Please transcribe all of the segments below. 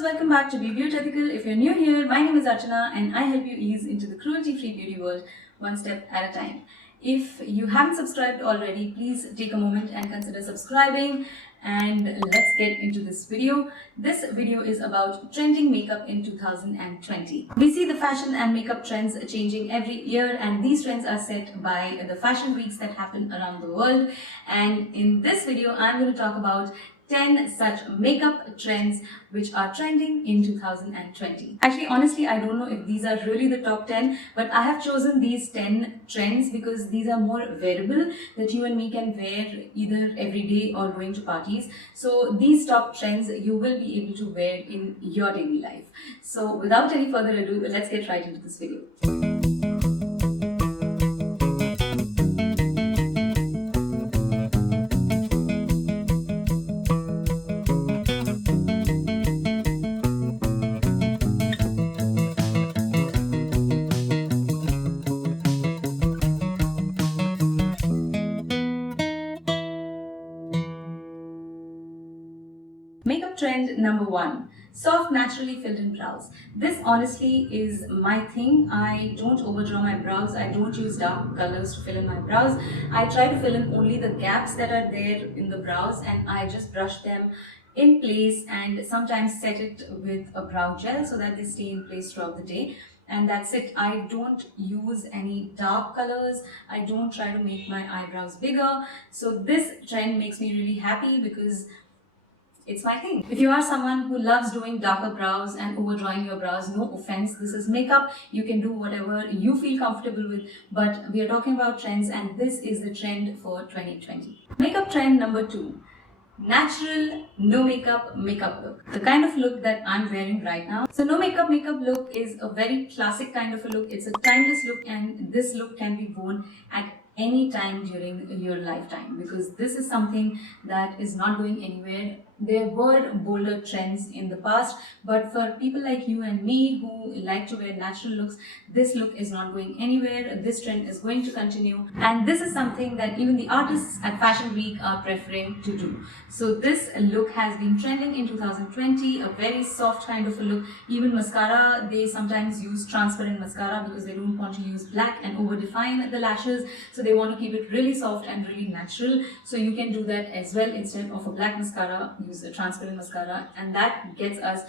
viewers, welcome back to Be Beautethical. If you're new here, my name is Archana and I help you ease into the cruelty-free beauty world one step at a time. If you haven't subscribed already, please take a moment and consider subscribing, and let's get into this video. This video is about trending makeup in 2020. We see the fashion and makeup trends changing every year, and these trends are set by the fashion weeks that happen around the world. And in this video, I'm going to talk about 10 such makeup trends which are trending in 2020. Actually, honestly, I don't know if these are really the top 10, but I have chosen these 10 trends because these are more wearable, that you and me can wear either every day or going to parties. So these top trends you will be able to wear in your daily life. So without any further ado, let's get right into this video. Makeup trend number 1. Soft, naturally filled in brows. This honestly is my thing. I don't overdraw my brows. I don't use dark colors to fill in my brows. I try to fill in only the gaps that are there in the brows, and I just brush them in place and sometimes set it with a brow gel so that they stay in place throughout the day. And that's it. I don't use any dark colors. I don't try to make my eyebrows bigger. So this trend makes me really happy because it's my thing. If you are someone who loves doing darker brows and overdrawing your brows, no offense, this is makeup. You can do whatever you feel comfortable with, but we are talking about trends and this is the trend for 2020. Makeup trend number 2. Natural, no makeup look. The kind of look that I'm wearing right now. So no makeup look is a very classic kind of a look. It's a timeless look, and this look can be worn at any time during your lifetime because this is something that is not going anywhere. There were bolder trends in the past, but for people like you and me who like to wear natural looks, this look is not going anywhere. This trend is going to continue, and this is something that even the artists at Fashion Week are preferring to do. So this look has been trending in 2020, a very soft kind of a look. Even mascara, they sometimes use transparent mascara because they don't want to use black and over define the lashes. So they want to keep it really soft and really natural. So you can do that as well. Instead of a black mascara, use a transparent mascara, and that gets us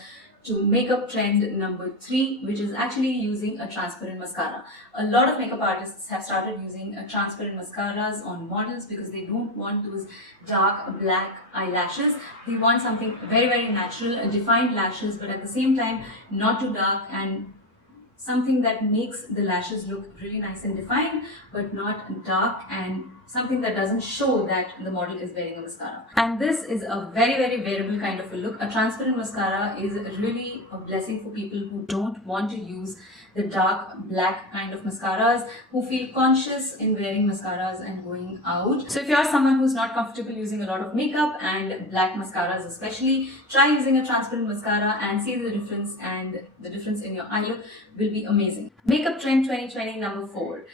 to makeup trend number 3, which is actually using a transparent mascara. A lot of makeup artists have started using transparent mascaras on models because they don't want those dark black eyelashes. They want something very, very natural, defined lashes, but at the same time not too dark, and something that makes the lashes look really nice and defined but not dark, and something that doesn't show that the model is wearing a mascara. And this is a very, very wearable kind of a look. A transparent mascara is really a blessing for people who don't want to use the dark black kind of mascaras, who feel conscious in wearing mascaras and going out. So if you are someone who's not comfortable using a lot of makeup and black mascaras especially, try using a transparent mascara and see the difference, and the difference in your eye look will be amazing. Makeup trend 2020 number 4.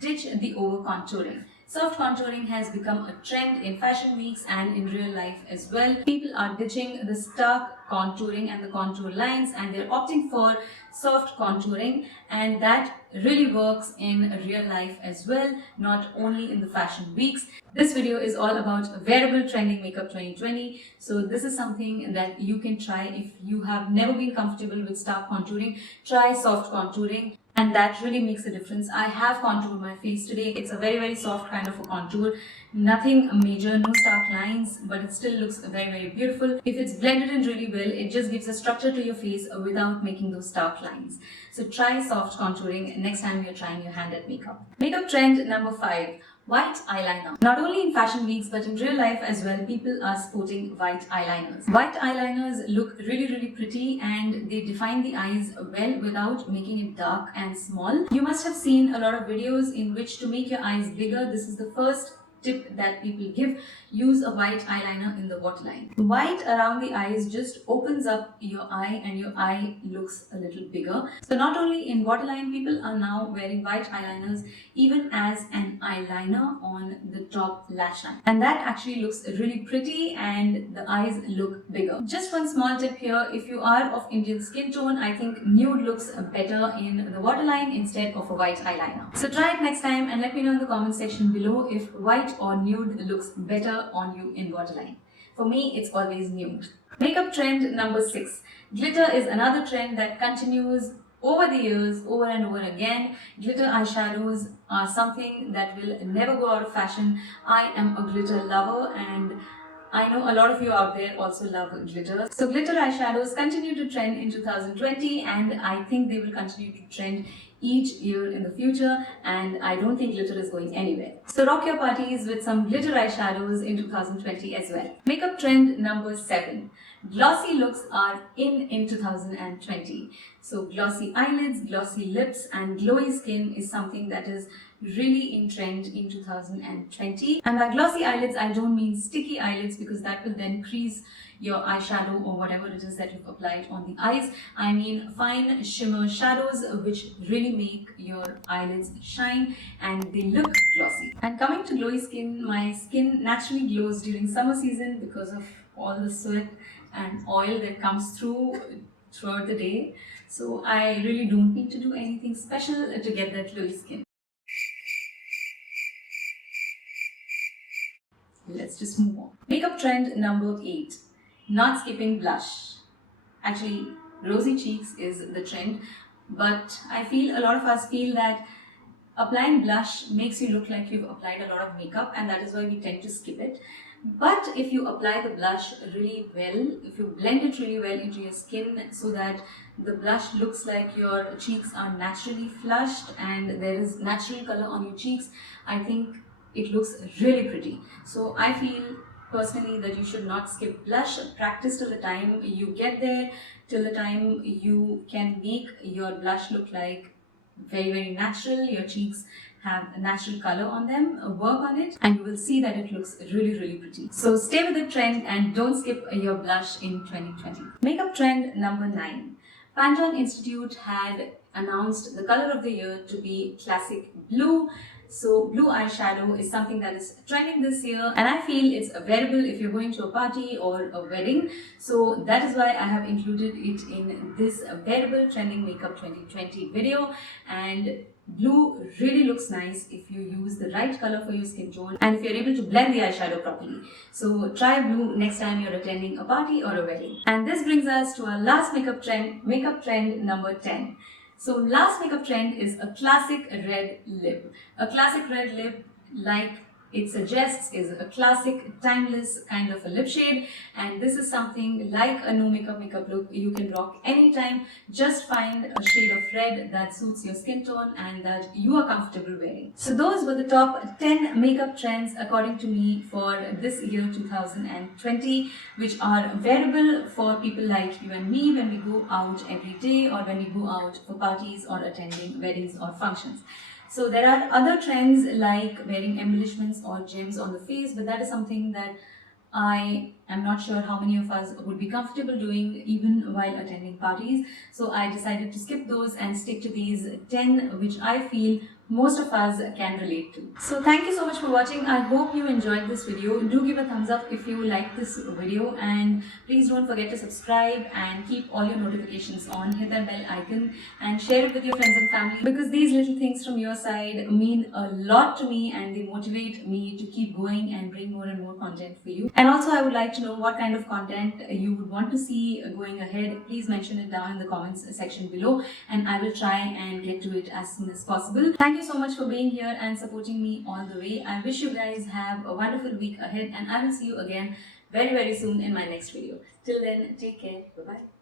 Ditch the over contouring. Soft contouring has become a trend in fashion weeks and in real life as well. People are ditching the stark contouring and the contour lines, and they're opting for soft contouring, and that really works in real life as well, not only in the fashion weeks. This video is all about wearable trending makeup 2020. So this is something that you can try. If you have never been comfortable with stark contouring, try soft contouring. And that really makes a difference. I have contoured my face today. It's a very, very soft kind of a contour. Nothing major, no stark lines, but it still looks very, very beautiful. If it's blended in really well, it just gives a structure to your face without making those stark lines. So try soft contouring next time you're trying your hand at makeup. Makeup trend number 5. White eyeliner. Not only in fashion weeks but in real life as well, people are sporting white eyeliners. White eyeliners look really, really pretty, and they define the eyes well without making it dark and small. You must have seen a lot of videos in which, to make your eyes bigger, this is the first tip that people give: use a white eyeliner in the waterline. White around the eyes just opens up your eye and your eye looks a little bigger. So not only in waterline, people are now wearing white eyeliners even as an eyeliner on the top lash line, and that actually looks really pretty and the eyes look bigger. Just one small tip here: if you are of Indian skin tone, I think nude looks better in the waterline instead of a white eyeliner. So try it next time and let me know in the comment section below if white or nude looks better on you in waterline. For me, it's always nude. Makeup trend number 6. Glitter is another trend that continues over the years, over and over again. Glitter eyeshadows are something that will never go out of fashion. I am a glitter lover and I know a lot of you out there also love glitter. So glitter eyeshadows continue to trend in 2020 and I think they will continue to trend each year in the future, and I don't think glitter is going anywhere. So rock your parties with some glitter eyeshadows in 2020 as well. Makeup trend number 7. Glossy looks are in 2020. So glossy eyelids, glossy lips and glowy skin is something that is really in trend in 2020. And by glossy eyelids, I don't mean sticky eyelids, because that will then crease your eyeshadow or whatever it is that you've applied on the eyes. I mean fine shimmer shadows which really make your eyelids shine and they look glossy. And coming to glowy skin, my skin naturally glows during summer season because of all the sweat and oil that comes throughout the day. So I really don't need to do anything special to get that glowy skin. Let's just move on. Makeup trend number 8. Not skipping blush. Actually, rosy cheeks is the trend, but I feel a lot of us feel that applying blush makes you look like you've applied a lot of makeup, and that is why we tend to skip it. But if you apply the blush really well, if you blend it really well into your skin so that the blush looks like your cheeks are naturally flushed and there is natural color on your cheeks, I think it looks really pretty. So I feel personally that you should not skip blush. Practice till the time you get there, till the time you can make your blush look like very natural, your cheeks have a natural color on them. Work on it and you will see that it looks really pretty. So stay with the trend and don't skip your blush in 2020. Makeup trend number 9. Pantone Institute had announced the color of the year to be classic blue. So blue eyeshadow is something that is trending this year, and I feel it's wearable if you're going to a party or a wedding. So that is why I have included it in this wearable trending makeup 2020 video. And blue really looks nice if you use the right color for your skin tone and if you're able to blend the eyeshadow properly. So try blue next time you're attending a party or a wedding. And this brings us to our last makeup trend number 10. So last makeup trend is a classic red lip. A classic red lip, like it suggests, is a classic timeless kind of a lip shade, and this is something like a no makeup look you can rock anytime. Just find a shade of red that suits your skin tone and that you are comfortable wearing. So those were the top 10 makeup trends according to me for this year 2020, which are wearable for people like you and me when we go out every day or when we go out for parties or attending weddings or functions. So there are other trends like wearing embellishments or gems on the face, but that is something that I am not sure how many of us would be comfortable doing even while attending parties. So I decided to skip those and stick to these 10 which I feel most of us can relate to. So thank you so much for watching. I hope you enjoyed this video. Do give a thumbs up if you like this video, and please don't forget to subscribe and keep all your notifications on. Hit that bell icon and share it with your friends and family, because these little things from your side mean a lot to me and they motivate me to keep going and bring more and more content for you. And also I would like to know what kind of content you would want to see going ahead. Please mention it down in the comments section below and I will try and get to it as soon as possible. Thank you so much for being here and supporting me all the way. I wish you guys have a wonderful week ahead, and I will see you again very soon in my next video. Till then, take care. Bye bye.